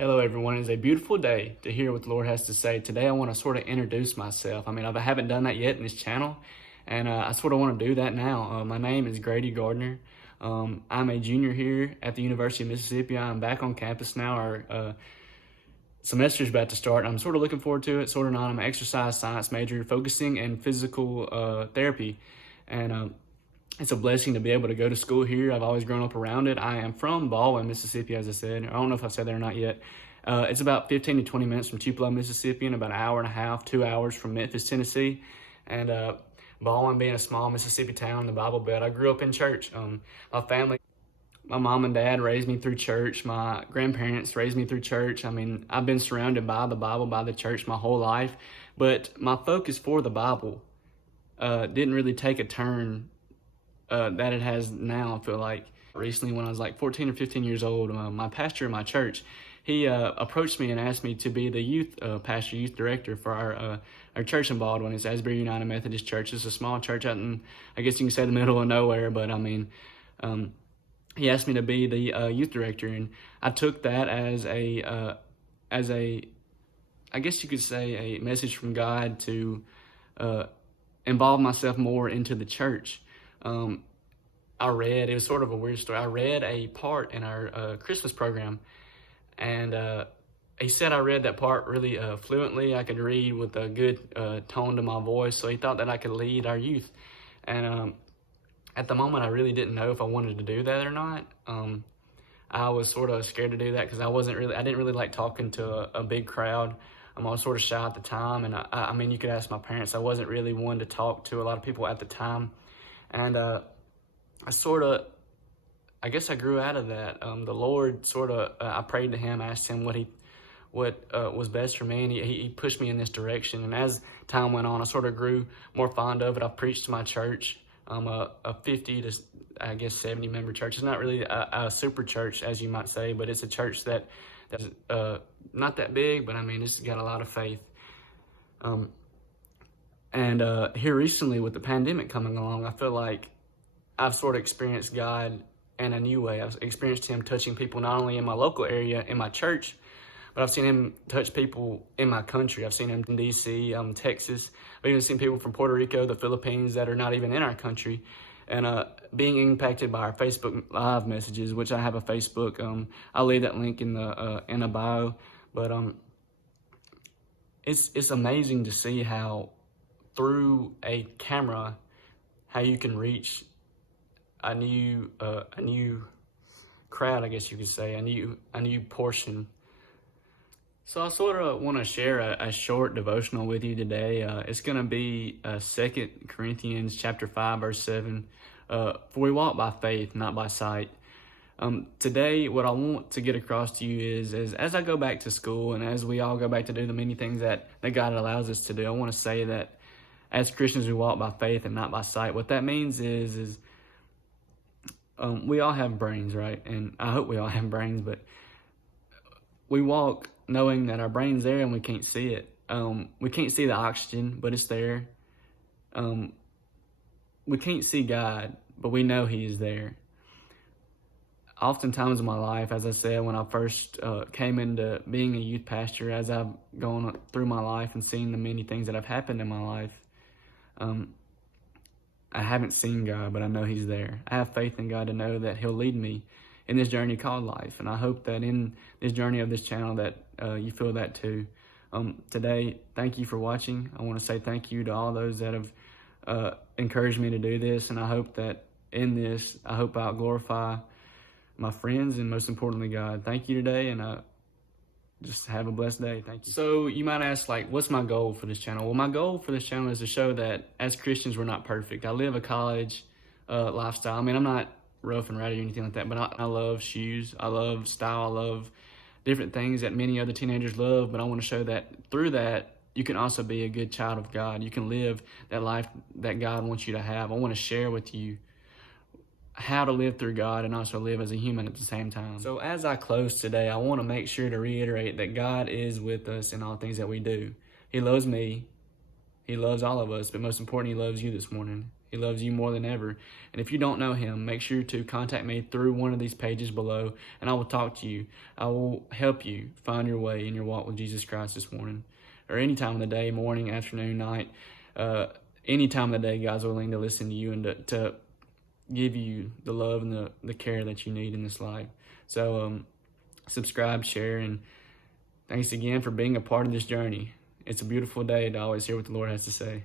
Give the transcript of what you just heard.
Hello, everyone. It's a beautiful day to hear what the Lord has to say. Today, I want to sort of introduce myself. I haven't done that yet in this channel, and I sort of want to do that now. My name is Grady Gardner. I'm a junior here at the University of Mississippi. I'm back on campus now. Our semester's about to start. I'm sort of looking forward to it, sort of not. I'm an exercise science major, focusing in physical therapy, and it's a blessing to be able to go to school here. I've always grown up around it. I am from Baldwin, Mississippi, as I said. I don't know if I said that or not yet. It's about 15 to 20 minutes from Tupelo, Mississippi, and about an hour and a half, 2 hours from Memphis, Tennessee. And Baldwin being a small Mississippi town, the Bible Belt, I grew up in church. My family, my mom and dad raised me through church. My grandparents raised me through church. I've been surrounded by the Bible, by the church my whole life. But my focus for the Bible didn't really take a turn that it has now. I feel like recently, when I was like 14 or 15 years old, my pastor in my church, he approached me and asked me to be the youth pastor, youth director for our church in Baldwin. It's Asbury United Methodist Church. It's a small church out in, I guess you can say, the middle of nowhere, but he asked me to be the youth director, and I took that as a I guess you could say, a message from God to involve myself more into the church. It was sort of a weird story. I read a part in our Christmas program, and he said I read that part really fluently. I could read with a good tone to my voice, so he thought that I could lead our youth. And at the moment, I really didn't know if I wanted to do that or not. I was sort of scared to do that because I didn't really like talking to a big crowd. I was sort of shy at the time, and I mean, you could ask my parents. I wasn't really one to talk to a lot of people at the time. And I guess I grew out of that. The Lord I prayed to him, asked him what was best for me, and he pushed me in this direction. And as time went on, I sort of grew more fond of it. I preached to my church, a 50 to, I guess, 70 member church. It's not really a super church, as you might say, but it's a church that's not that big, but I mean, it's got a lot of faith. And here recently, with the pandemic coming along, I feel like I've sort of experienced God in a new way. I've experienced him touching people not only in my local area, in my church, but I've seen him touch people in my country. I've seen him in D.C., Texas. I've even seen people from Puerto Rico, the Philippines, that are not even in our country, and being impacted by our Facebook Live messages, which I have a Facebook. I'll leave that link in the bio. But it's amazing to see how through a camera, how you can reach a new crowd, I guess you could say, a new portion. So I sort of want to share a short devotional with you today. It's going to be 2 Corinthians chapter 5, verse 7. For we walk by faith, not by sight. Today, what I want to get across to you is as I go back to school, and as we all go back to do the many things that God allows us to do, I want to say that as Christians, we walk by faith and not by sight. What that means is we all have brains, right? And I hope we all have brains, but we walk knowing that our brain's there and we can't see it. We can't see the oxygen, but it's there. We can't see God, but we know he is there. Oftentimes in my life, as I said, when I first came into being a youth pastor, as I've gone through my life and seen the many things that have happened in my life, I haven't seen God, but I know he's there. I have faith in God to know that he'll lead me in this journey called life. And I hope that in this journey of this channel that you feel that too. Today, thank you for watching. I want to say thank you to all those that have encouraged me to do this. And I hope that in this, I'll glorify my friends and most importantly, God. Thank you today, and just have a blessed day. Thank you. So you might ask, like, what's my goal for this channel? Well, my goal for this channel is to show that as Christians, we're not perfect. I live a college lifestyle. I mean, I'm not rough and rowdy or anything like that, but I love shoes. I love style. I love different things that many other teenagers love, but I want to show that through that, you can also be a good child of God. You can live that life that God wants you to have. I want to share with you how to live through God and also live as a human at the same time. So as I close today, I want to make sure to reiterate that God is with us in all things that we do. He loves me. He loves all of us, but most importantly, he loves you this morning. He loves you more than ever. And if you don't know him, make sure to contact me through one of these pages below, and I will talk to you. I will help you find your way in your walk with Jesus Christ this morning, or any time of the day, morning, afternoon, night, any time of the day. God's willing to listen to you and to give you the love and the care that you need in this life. So subscribe, share, and thanks again for being a part of this journey. It's a beautiful day to always hear what the Lord has to say.